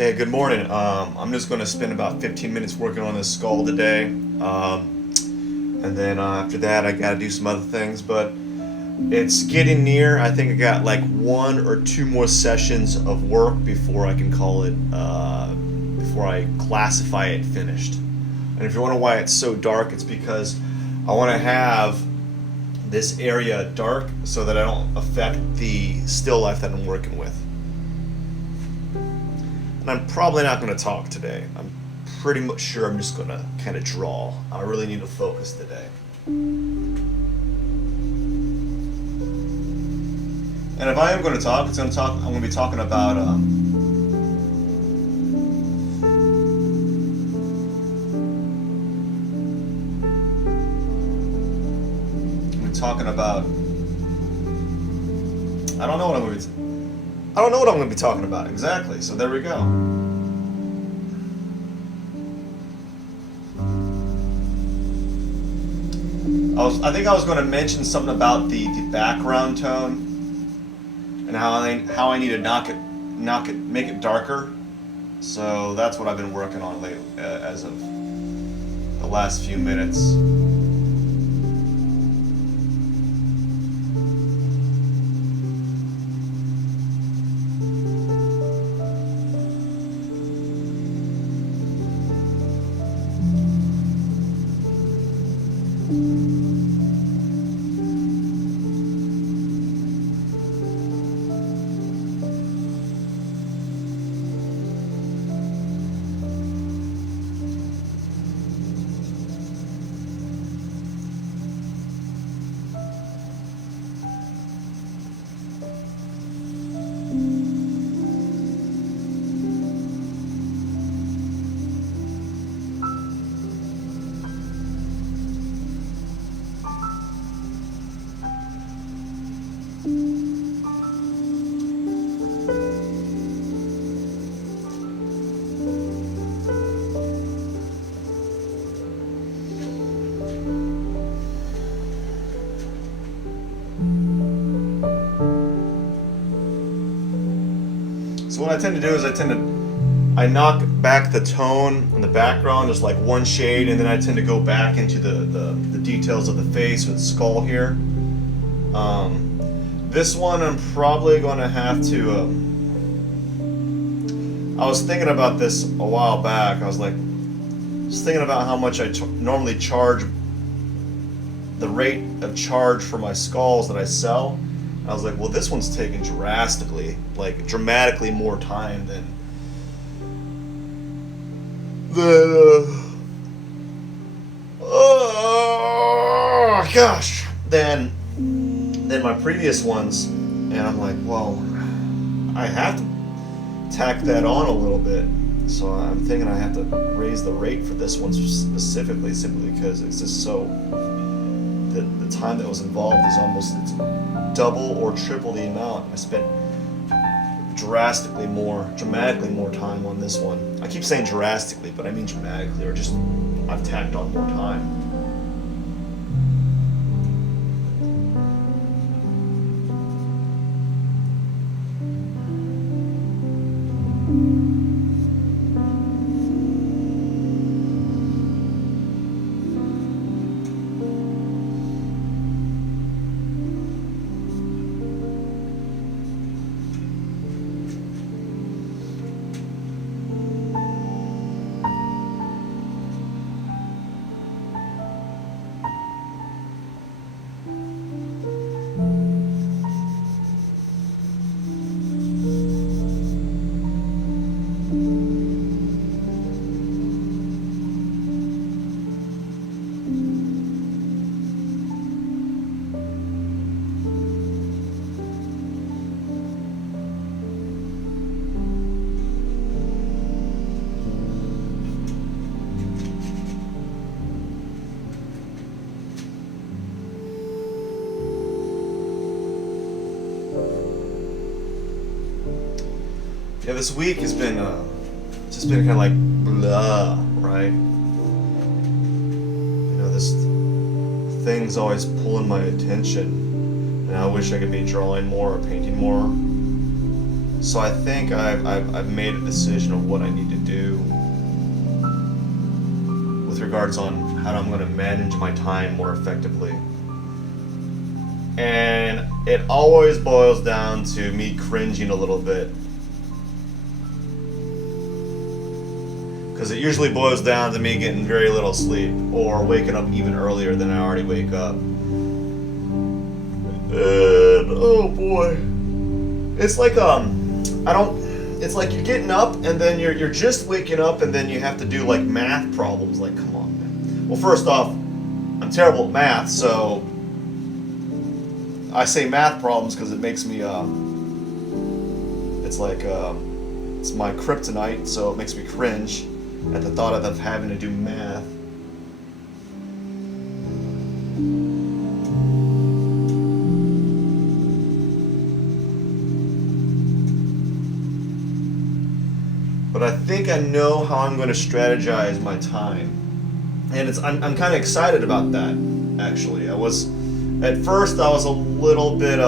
Hey, good morning. I'm just going to spend about 15 minutes working on this skull today. And then after that, I got to do some other things. But it's getting near. I think I got like one or two more sessions of work before I can call it, before I classify it finished. And if you wonder why it's so dark, it's because I want to have this area dark so that I don't affect the still life that I'm working with. And I'm probably not going to talk today. I'm pretty much sure I'm just going to kind of draw. I really need to focus today. And if I am going to talk, I'm going to be talking about I don't know what I'm going to be I don't know what I'm going to be talking about exactly. So there we go. I think I was going to mention something about the background tone and how I need to make it darker. So that's what I've been working on lately, as of the last few minutes. So what I tend to do is I knock back the tone in the background just like one shade, and then I tend to go back into the details of the face or the skull here. This one I'm probably going to have to. I was thinking about this a while back. I was thinking about how much I normally charge, the rate of charge for my skulls that I sell. I was like, well, this one's taking dramatically more time than than my previous ones. And I'm like, well, I have to tack that on a little bit. So I'm thinking I have to raise the rate for this one specifically, simply because it's just so, the time that was involved is it's double or triple the amount. I spent dramatically more time on this one. I keep saying drastically, but I mean dramatically, or just I've tacked on more time. Yeah, this week has been just been kind of like blah, right? This thing's always pulling my attention, and I wish I could be drawing more or painting more. So I think I've made a decision of what I need to do with regards on how I'm going to manage my time more effectively. And it always boils down to me cringing a little bit. Because it usually boils down to me getting very little sleep or waking up even earlier than I already wake up. And oh boy. It's like it's like you're getting up and then you're just waking up and then you have to do like math problems. Like, come on, man. Well, first off, I'm terrible at math, so I say math problems because it makes me it's like it's my kryptonite, so it makes me cringe at the thought of having to do math. But I think I know how I'm going to strategize my time, and I'm kind of excited about that. Actually, at first I was a little bit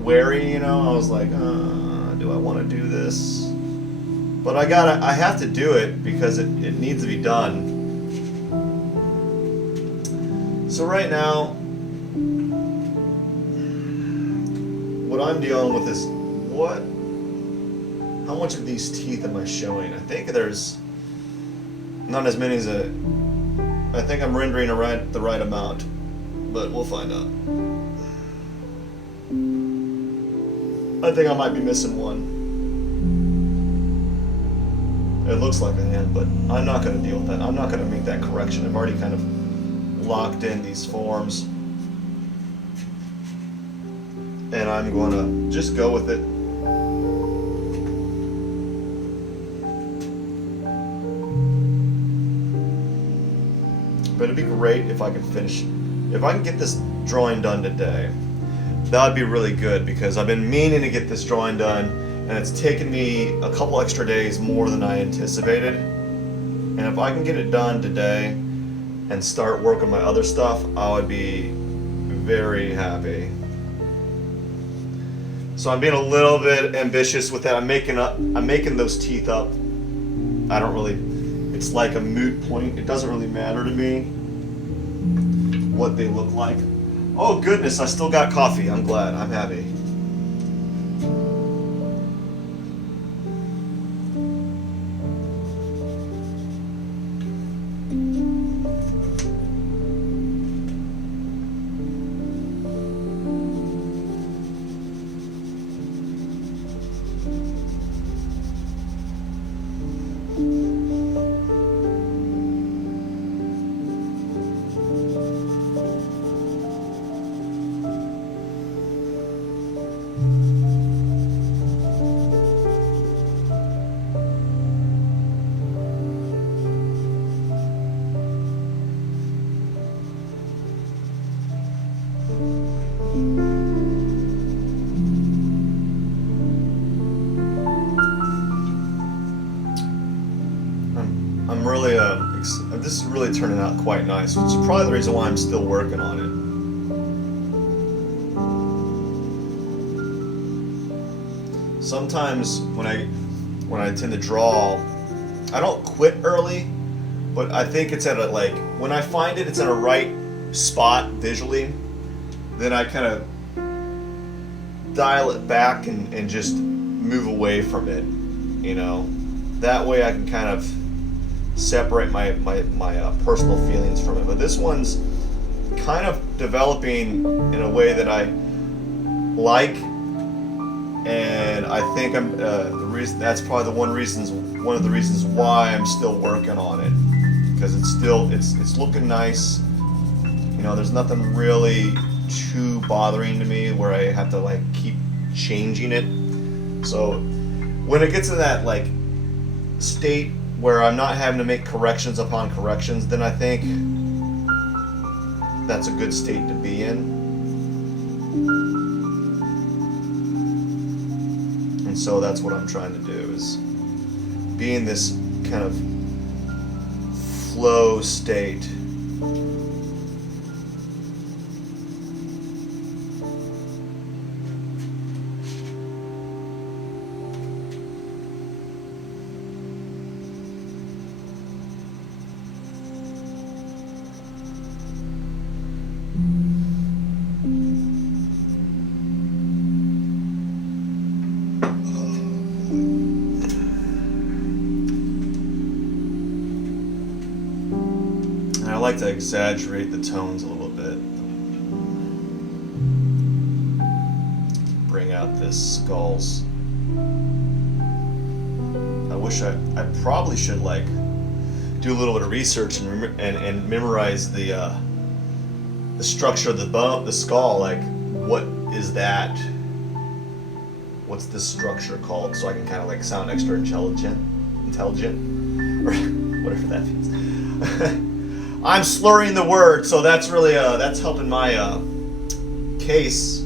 wary. I was like, do I want to do this? But I have to do it because it needs to be done. So right now, what I'm dealing with is how much of these teeth am I showing? I think there's not as many as I think I'm rendering the right amount, but we'll find out. I think I might be missing one. It looks like I am, but I'm not going to deal with that. I'm not going to make that correction. I've already kind of locked in these forms, and I'm going to just go with it. But it'd be great if I can get this drawing done today. That would be really good because I've been meaning to get this drawing done, and it's taken me a couple extra days more than I anticipated. And if I can get it done today and start working my other stuff, I would be very happy. So I'm being a little bit ambitious with that. I'm making those teeth up. It's like a moot point. It doesn't really matter to me what they look like. Oh goodness, I still got coffee. I'm glad. I'm happy. This is really turning out quite nice, which is probably the reason why I'm still working on it. Sometimes when I tend to draw, I don't quit early, but I think it's when I find it's in a right spot visually, then I kind of dial it back and just move away from it. That way I can kind of separate my personal feelings from it. But this one's kind of developing in a way that I like, and I think that's probably one of the reasons why I'm still working on it, because it's looking nice. There's nothing really too bothering to me where I have to keep changing it. So when it gets in that state where I'm not having to make corrections upon corrections, then I think that's a good state to be in. And so that's what I'm trying to do, is be in this kind of flow state. like to exaggerate the tones a little bit. Bring out this skulls. I probably should like do a little bit of research and memorize the structure of the skull. Like, what is that? What's this structure called? So I can kind of like sound extra intelligent, or whatever that means. I'm slurring the word, so that's really that's helping my case.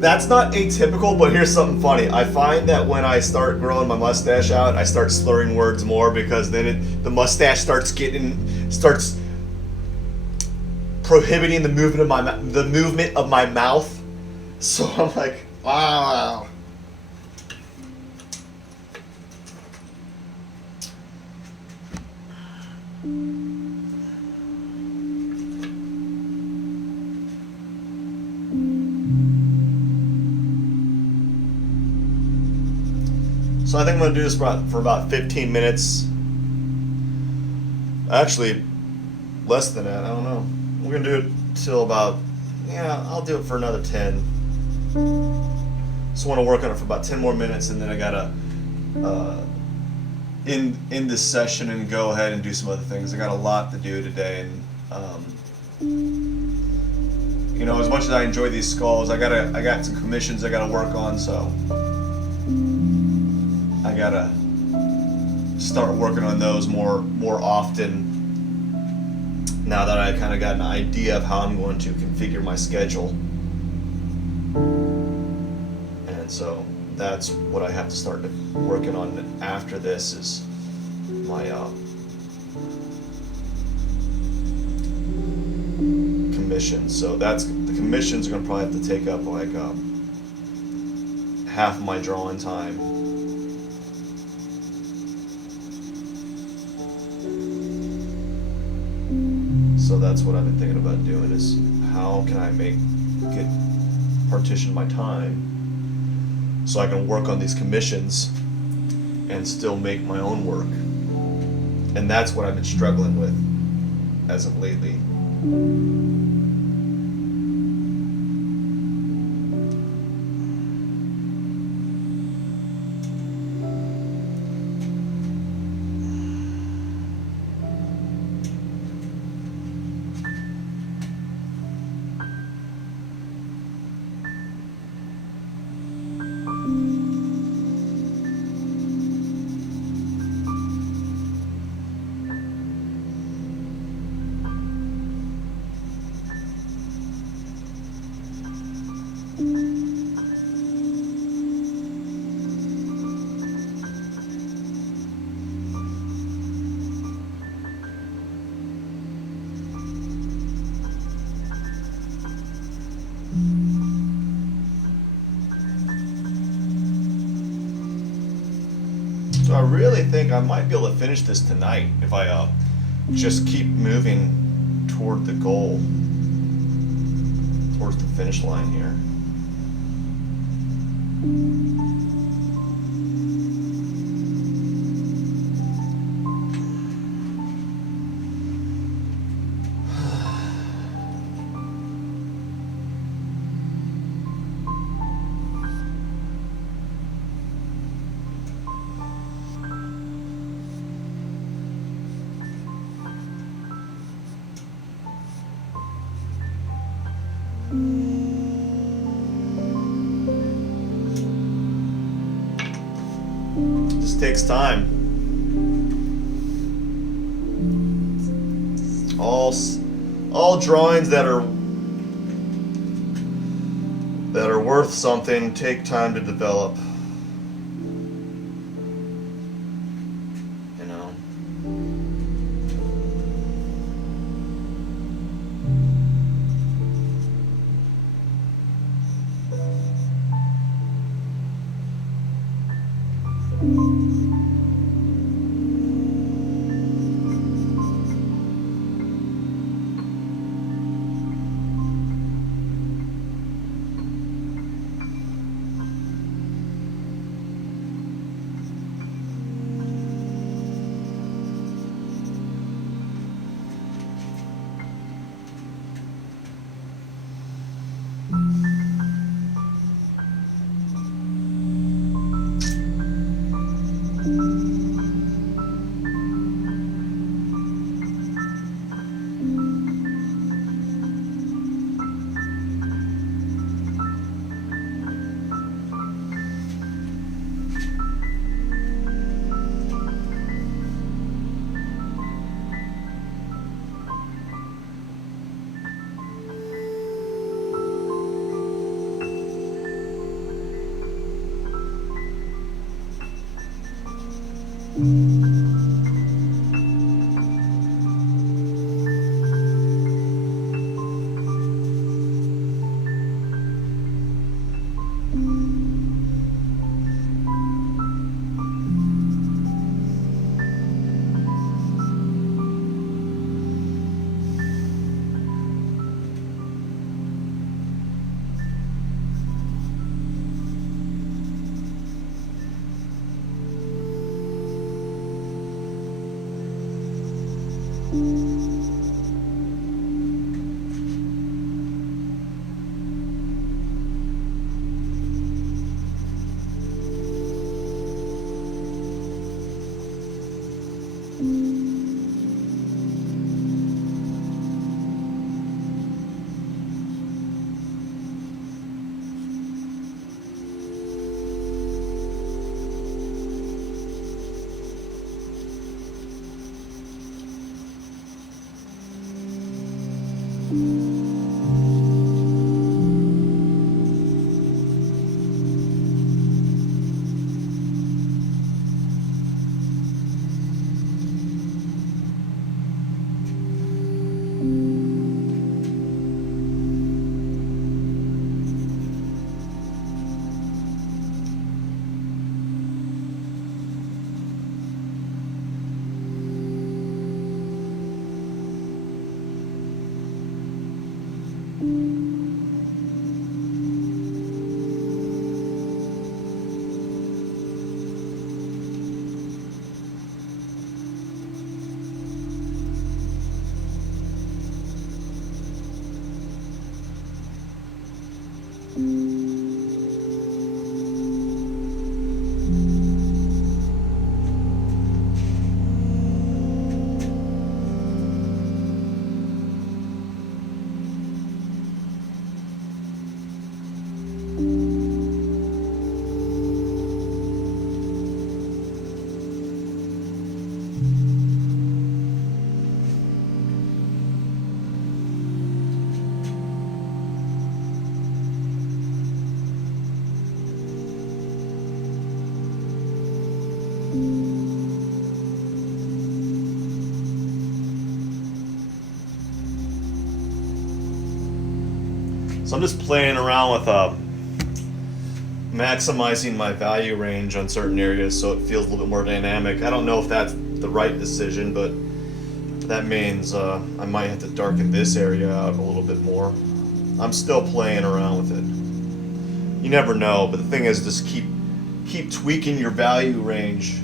That's not atypical, but here's something funny. I find that when I start growing my mustache out, I start slurring words more, because then the mustache starts prohibiting the movement of my mouth. So I'm like, wow. So I think I'm going to do this for about 15 minutes. Actually, less than that. I don't know. We're going to do it till about, I'll do it for another 10. Just want to work on it for about 10 more minutes, and then I got to end this session and go ahead and do some other things. I got a lot to do today, and as much as I enjoy these skulls, I got some commissions I got to work on, so I gotta start working on those more often, now that I kind of got an idea of how I'm going to configure my schedule. And so that's what I have to start working on after this, is my commissions. So the commissions are going to probably have to take up like half of my drawing time. So that's what I've been thinking about doing, is how can I partition my time so I can work on these commissions and still make my own work. And that's what I've been struggling with as of lately. So I really think I might be able to finish this tonight if I just keep moving toward the goal, towards the finish line here. This takes time. All drawings that are worth something take time to develop. You know. So I'm just playing around with maximizing my value range on certain areas so it feels a little bit more dynamic. I don't know if that's the right decision, but that means I might have to darken this area out a little bit more. I'm still playing around with it. You never know, but the thing is, just keep tweaking your value range.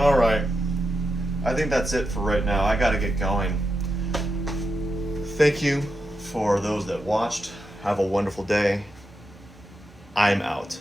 All right. I think that's it for right now. I got to get going. Thank you for those that watched. Have a wonderful day. I'm out.